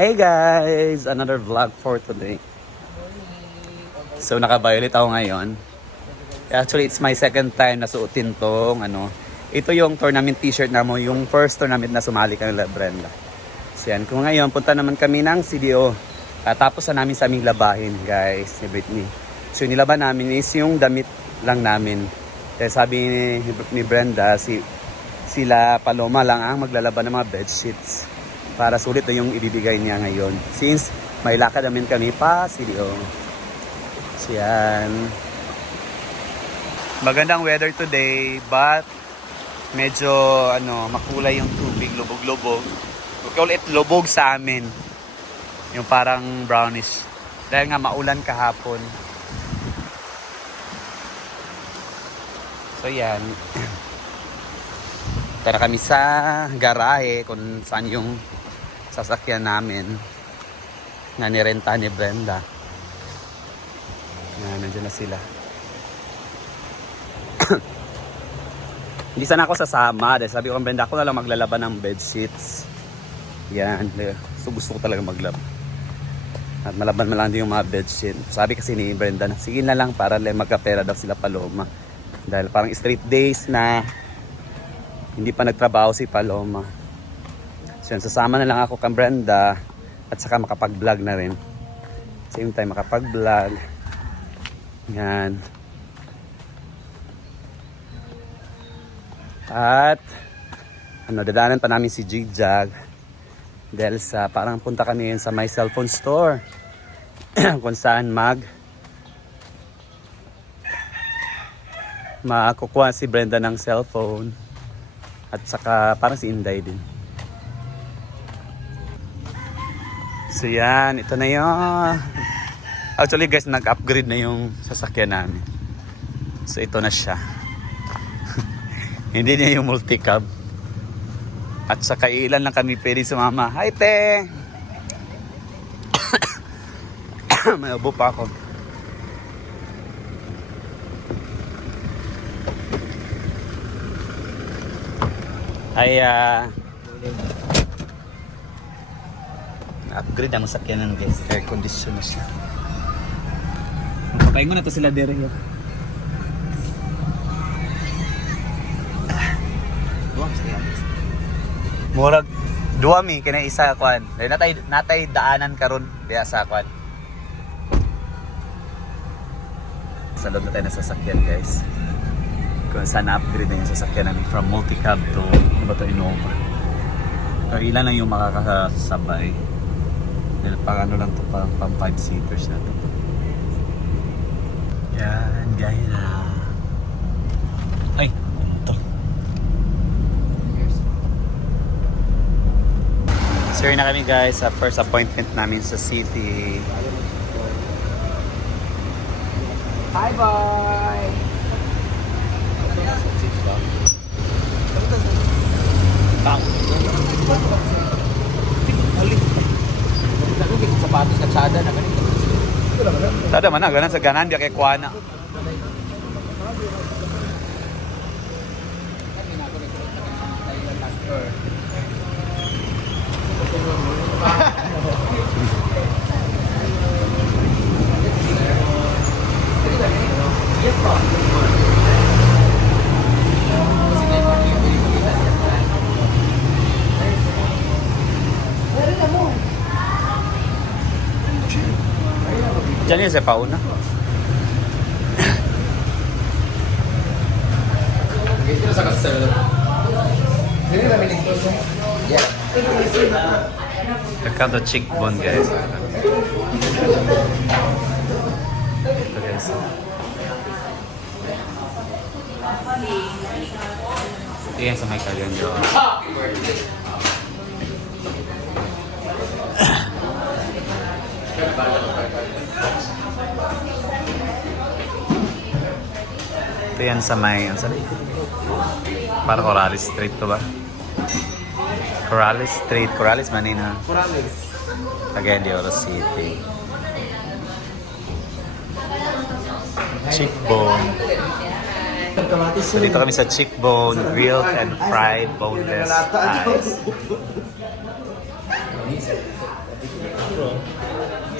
Hey guys! Another vlog for today. So naka-violet ako ngayon. Actually, it's my second time na suotin tong ito yung tournament t-shirt na mo, yung first tournament na sumali kami la Brenda. So yan, kung ngayon punta naman kami ng CDO. Tapos na namin sa aming labahin guys, ni Britney. So yung nilaban namin is yung damit lang namin. Kaya sabi ni Brenda, sila Paloma lang ang maglalaban ng mga bedsheets. Para sulit na yung ibibigay niya ngayon. Since may lakad namin kami pa CDO. So yan. Magandang weather today, but medyo makulay yung tubig, lubog-lubog. We call it lubog sa amin. Yung parang brownish. Dahil nga maulan kahapon. So yan. Tara kami sa garahe kung saan yung sasakyan namin na nirenta ni Brenda. Nandiyan na sila. Hindi sana ako sasama dahil sabi ko kay Brenda, ako na lang maglalaban ng bedsheets. Yan. So gusto ko talaga maglab. At malaban lang din yung mga bedsheet. Sabi kasi ni Brenda na sige na lang para magkapera daw sila Paloma. Dahil parang straight days na hindi pa nagtrabaho si Paloma. So yun, sasama na lang ako kay Brenda at saka makapag-vlog na rin. Same time makapag-vlog. Yan. At dadaanan pa namin si Jigjag dahil sa parang punta kami sa my cellphone store kung saan makukuha si Brenda ng cellphone at saka parang si Inday din. So yan, ito na yun. Actually guys, nag-upgrade na yung sasakyan namin. So ito na siya. Hindi niya yung multi-cab. At saka ilan lang kami pwede sumama. Hi te! May ubo pa ako. Ay, upgrade ang sakyanan guys. Air condition na siya. Papaingon na to sila dire yo. Murag duwa mi kina isa kwan. Dahil natay daanan karon diya sa kwan. Sa loob na tayo na sasakyan guys. Kung saan upgrade na yung sasakyan namin from multi-cab to Innova. So ilan lang yung makakasabay. Dahil pang lang to, pang 5-seaters na to. Yan, gaya na. Ay, ito. So yun na kami guys sa first appointment namin sa city. Hi bye! Sapatos na tsada na ganito. Tada man na, ganan sa ganan, di kay kuha na. Diyan yun sa pauna. Ito sa kasal. Hindi na minig to. Yeah. Check out the cheekbone guys. Ito guys. Ito yan sa may kalyan yun. Ito yan sa may para Corrales Street to ba? Corrales Street, Corrales Manina. Corrales. Cagayan de Oro City. Cheekbone. So dito kami sa cheekbone, grilled and fried boneless eyes.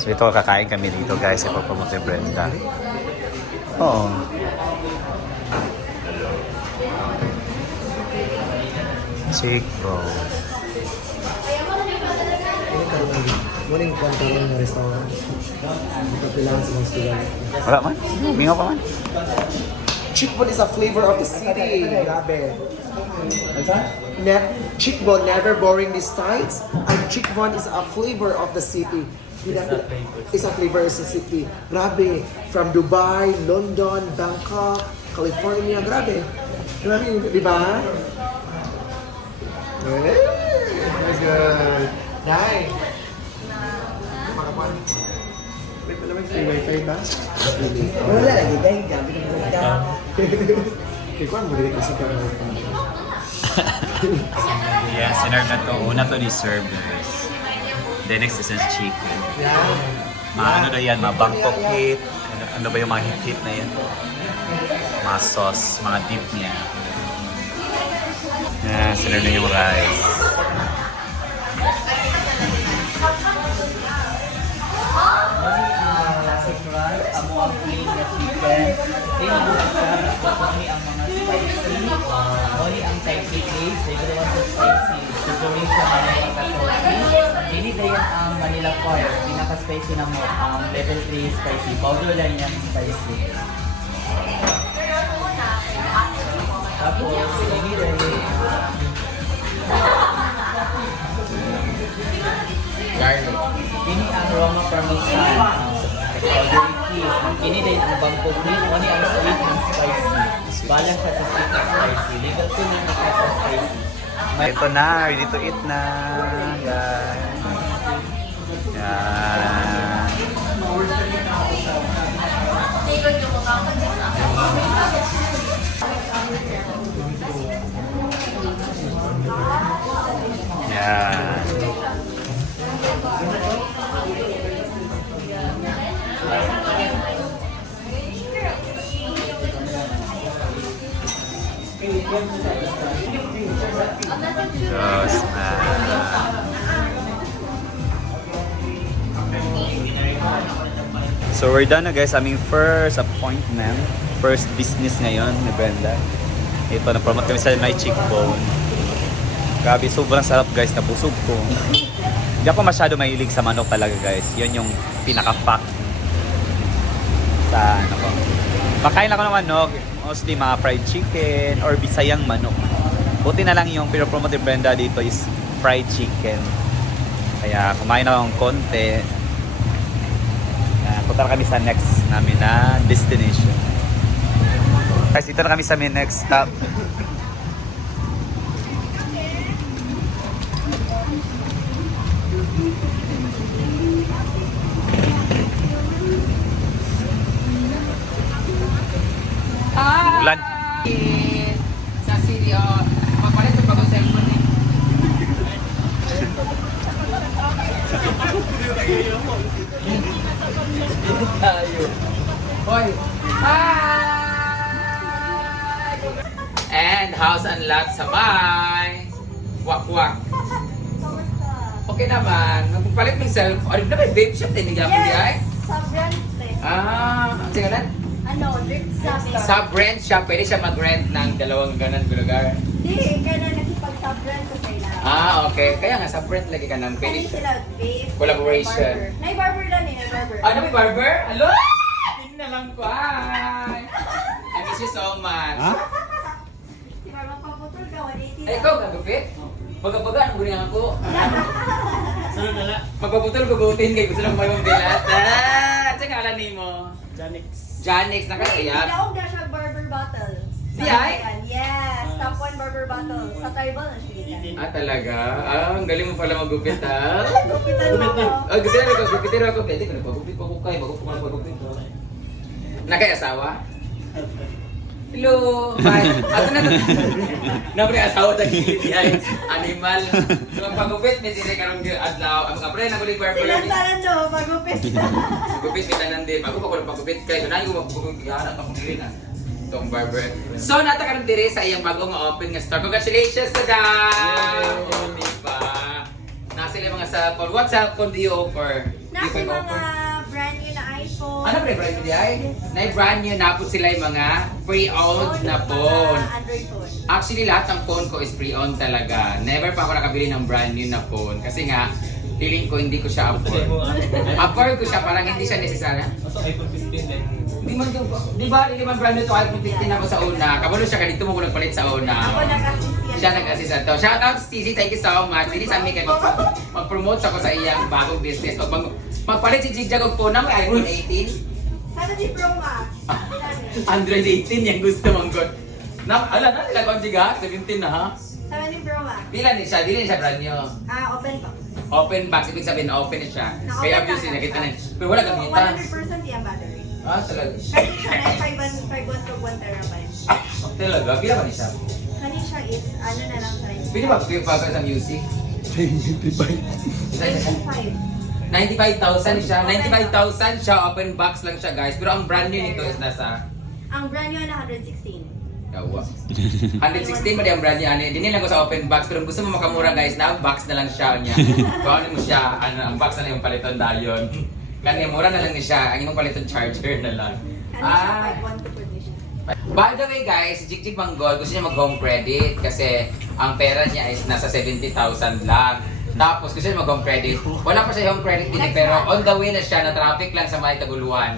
So ito, kakain kami dito guys, ipapromote ni Brenda. Oo. Cheekbone. Muling kwento ng restaurant. Kapilangan sa mga student. Wala man? Mingaw pa man? Cheekbone is a flavor of the city. Grabe. Cheekbone, never boring these times. And cheekbone is a flavor of the city. It's a flavor of the city. Grabe. From Dubai, London, Bangkok, California. Grabe. Grabe, di ba? Very good. Nice. Wait, wala may free wifi ba? Wala lagi, dahil gabi ng ganda. Okay, kung ano rin kasi kami wifi. Yeah, sinerve na to. Una to ni-serve guys. The next is chicken. Mga ano na yan, mga Bangkok hit. Ano ba yung mga hit na yan? Mga sauce, mga dip niya. Yeah, sinerve na yung rice. Classic rice, amo ang plain na chicken. Then, ang mga sarap ko kami ang mga spicy. Only ang Taipei Ace, they don't want to spicy. Siguro siya Manila Katoki. Ini dayan ang Manila Fire, pinaka-spicy na mo, level 3 spicy. Powder lang yan spicy. Tapos, ini dayan Garlic. ini ang Roma Parmesan. Powdery cheese. Ini din ang Bangkok meat. Oni ang sweet and spicy. Balance sa sweet and spicy. Legal to na sa spicy. Ito na, ready to eat na. Guys. Yan. Yan. Diyos na. So we're done na guys, aming first appointment, first business ngayon ni Brenda. Ito, na-promote kami sa my cheekbone. Grabe, sobrang sarap guys, nabusog ko. Hindi ako masyado mahilig sa manok talaga guys. Yun yung pinaka-fact sa ano ko. Makain ako ng manok, mostly mga fried chicken or bisayang manok. Buti na lang yung pinopromote ni Brenda dito is fried chicken. Kaya kumain ako ng konti. Punta na kami sa next namin na destination. Guys, ito na kami sa aming next stop. Ulan. Sa City, magpalit sa bagong cellphone eh. Tayo. Hoy! Hi! And house unlocked sa may wak-wak. Okay naman. Magpalit ng cellphone. Ano na ba? Vape shop din. Hindi ako di ay? Sa brand Ang singalan? ano, drip sabi. Sa brand shop, pwede siya mag-rent ng dalawang ganang lugar. Di, kaya na nakipag-sa brand ko sila. Okay. Kaya nga, sa brand lagi ka nang pwede Kaya siya. sila vape. Collaboration. Nay-barber lang eh, nay-barber. Ano may barber? Hello? Tingnan lang ko. Hi! I miss you so much. Ha? Si Barber paputol ka, 180 Ay, ikaw, gagupit? Baga-baga, ang guling ako. Sunod na na. Magpaputol, gugutin kayo. Gusto lang may mong dilat. Sa ngalan ni mo? Janix. Janix, nakakaya. Tinaog na siya barber bottle. Di ay? Yes, top 1 barber bottle. Sa tribal na siya. Talaga? Ang galing mo pala magupit, ha? Gupitan mo ako. Gupitin ako, gupitin ako. Pwede ko na pagupit pa ko kayo. Magupit pa pagupit. Nakay-asawa? Hello! Bye! Ato na to. Napre-asawa tayo hindi ay animal. So, ang pagupit, may sila karong adlaw. Ang kapre, naguling barber. Sinantaran do, magupit. Gupit kita nandun. Ako pa ko na pagupit kayo. Nani ko magpagupit. Hanap ako diri na. Itong barber. So, natakaroon diri sa iyang bagong open nga store. Congratulations to them! Diba? Nasa yung mga cellphone. What cellphone do you offer? Nasa You can mga offer? brand new na iPhone. Ano ba yung brand new di ay? Na brand new na po sila yung mga pre-owned na phone. Mga Android phone. Actually, lahat ng phone ko is pre-owned talaga. Never pa ako nakabili ng brand new na phone. Kasi nga, feeling ko hindi ko siya afford. Afford ko siya, parang hindi siya necessary. Ito iPhone 15 din. Di man yung, di ba, hindi man brand new to iPhone 15 ako sa una. Kabalo siya, ganito mo ko nagpalit sa una. Ako nag-assist yan. Siya nag-assist to. Shout out to Stacey, thank you so much. Hindi sa amin kayo mag-promote ako sa iyang bagong business. Magpalit si Jigjag og phone na may iPhone 18. 70 Pro Max. 118 yung gusto mong good. Ala na, sila ko Jiga, 17 na ha. 70 Pro Max. Pila din siya brand new. Open box. Open box, ibig sabihin open siya. Kaya abuse na kita na. Pero wala kang kita. 100% yung battery. Ah, talaga. Kani siya na 5.1 to 1 terabyte. Talaga, pila ba ni siya? Kani siya is, ano na lang siya. Pili ba kayo pa sa music? 25. 95,000 siya. 95,000 siya. Open box lang siya, guys. Pero ang brand new nito is nasa Ang brand new na 116. Yawa. 116 ba di ang brand new? Ano, din lang ko sa open box. Pero kung gusto mo makamura, guys, na box na lang siya niya. Kung ano mo siya, ang box na lang yung paliton dayon. Kanya mura na lang ni siya. Ang imong paliton charger na lang. Kani siya 5.1 to condition. By the way guys, si Jigjig Manggol gusto niya mag-home credit kasi ang pera niya is nasa 70,000 lang. Tapos gusto niya mag-home credit. Wala pa siya home credit din pero on the way na siya, na traffic lang sa may Taguluan.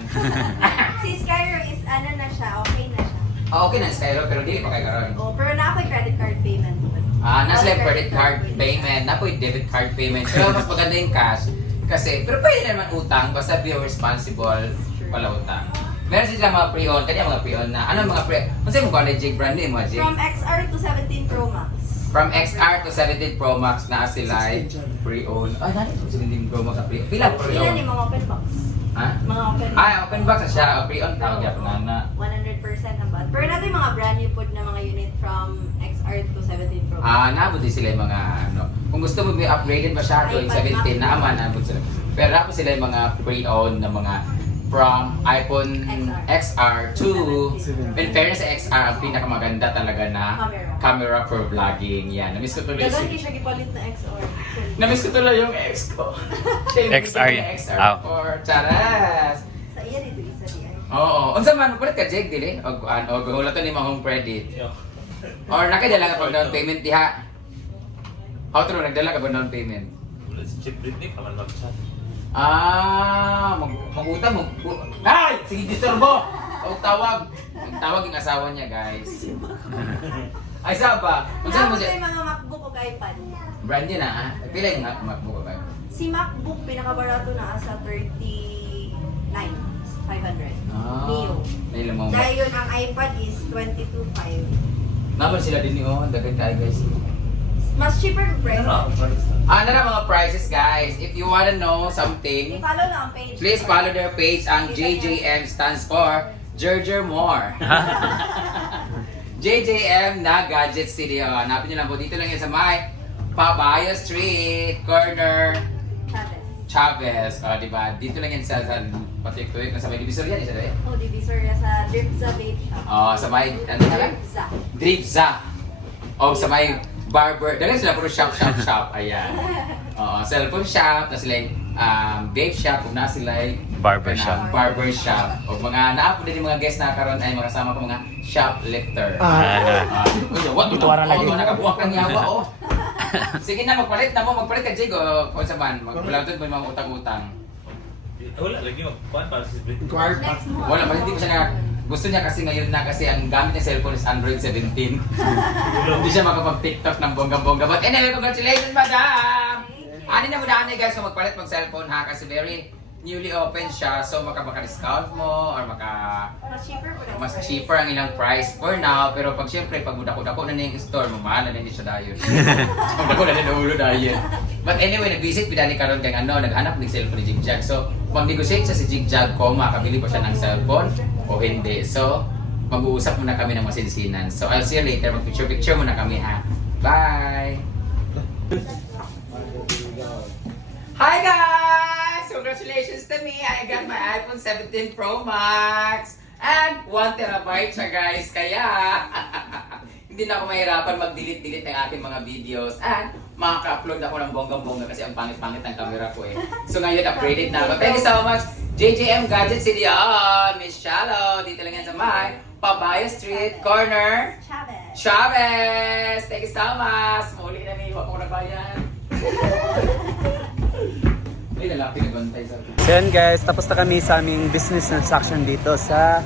Si Skyro is, ano na siya, okay na siya. Okay na Skyro pero dili pa kay karon. Oh, pero na ako'y credit card payment. Nasa lang credit card payment, na po yung debit card payment. Pero mas maganda yung cash. Kasi, pero pwede naman utang, basta be responsible pala utang. Meron sila mga pre-owned, kanya mga pre-owned na, ano mga ano sa'yo mo kung Jig brand name mo, Jig? From XR to 17 Pro Max. From XR to 17 Pro Max na sila ay pre-owned. Ay, natin from 17 Pro Max na pre-owned. Pila Sila pre-owned? ni mga open box. Ha? Mga open box. Ay, open box na siya. Pre-owned tawag yan na. 100% ang bad. Pero natin mga brand new food na mga unit from XR to 17 Pro Max. Naabot din sila yung mga ano. Kung gusto mo may upgraded masyado yung 17 na aman, naabot sila. Pero naabot sila yung mga pre-owned na mga from iPhone XR to, in fairness sa XR, ang pinakamaganda talaga na camera for vlogging. Yan, namiss ko tuloy Dagan si... di siya gipalit na XR. Namiss ko tuloy yung ex ko. Siya yung XR. XR Oh. for Charas. Sa iya dito isa di ay. Oo. Unsa man palit ka Jake dili? Og wala to ni mga home credit. Or nakadala ka pag down payment diha. How to nagdala ka ba down payment? Wala si Chip Britney, paman mag-chat. Mag-utang mo. Ay! Sige, disturbo! Tawag. Tawag yung asawa niya, guys. Ay, saan ba? Kung saan mo Tapos siya? may mga MacBook o iPad. Brand niya na, ha? Pila yung MacBook ba? Si MacBook pinakabarato na sa 39,500. Neo. Nailang mo. Dahil yun, ang iPad is 22,500. Naman sila din yun. Dagan tayo, guys. Mas cheaper yung price. Ano na mga prices, guys? If you wanna know something, I-follow lang ang page. please follow their page. Ang JJM stands for Jerjer More. JJM na Gadget Studio. Hanapin nyo lang po. Dito lang yan sa may Pabayo Street, corner Chavez. Chavez. Diba? Dito lang yan sa Patik-tuwik. Nasa may divisor yan. Isa rin. Oh, divisor niya sa Dripza Vape Shop. Sa may, ano na lang? Dripza. Dripza. Sa may barber. Dahil sila puro shop. Ayan. Cellphone shop. Na sila vape shop. Kung na sila Barber shop. Barber shop. O mga naapo din yung mga guests na karon ay mga kasama ko mga shoplifter. Tuwara lagi. Nakabuwak ng yawa, oh. Sige na, magpalit ka, Jig, o kung sa ban. Magpalatod mo yung mga utang-utang. Wala lagi mo. Kuan para si Britney. Next month. Wala pa, hindi ko siya na... Gusto niya kasi ngayon na kasi ang gamit niya cellphone is Android 17. Hindi siya makapag-TikTok ng bonggang-bongga. But anyway, congratulations, madam! Ani na muna guys kung magpalit mag-cellphone ha kasi very newly open siya. So maka-discount mo or Mas cheaper po na. mas cheaper ang ilang price for now. Pero pag siyempre, pag dako na yung store, mamahal na hindi siya dayon. Pag dako na din ulo dayon. But anyway, nag-visit ko dani karon kay naghanap ng cellphone ni Jigjag. So, mag-negotiate siya si Jigjag kung makabili pa siya ng cellphone o hindi. So, mag-uusap muna kami ng masinsinan. So, I'll see you later. Mag-picture muna kami ha. Bye! Hi guys! Congratulations to me! I got my iPhone 17 Pro Max! And 1 terabyte siya guys! Kaya hindi na ako mahirapan mag-delete ng aking mga videos. And makaka-upload ako ng bonggang-bongga kasi ang pangit-pangit ng camera ko eh. So ngayon, upgraded na ako. Thank you so much, JJM Gadgets City, Miss Shallow. Dito lang yan sa may Papaya Street, corner. Chavez. Chavez! Thank you so much! Muli na ni Iwa ko na bayan. Ay, lalaki nagbantay sa So yan guys, tapos na kami sa aming business transaction dito sa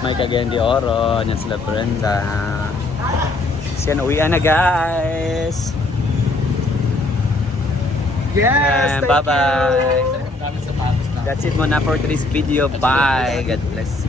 May Cagayan de Oro. Yan sila Brenda. So yan, uwian na guys. Yes! And bye-bye. That's it muna for today's video. Bye. God bless.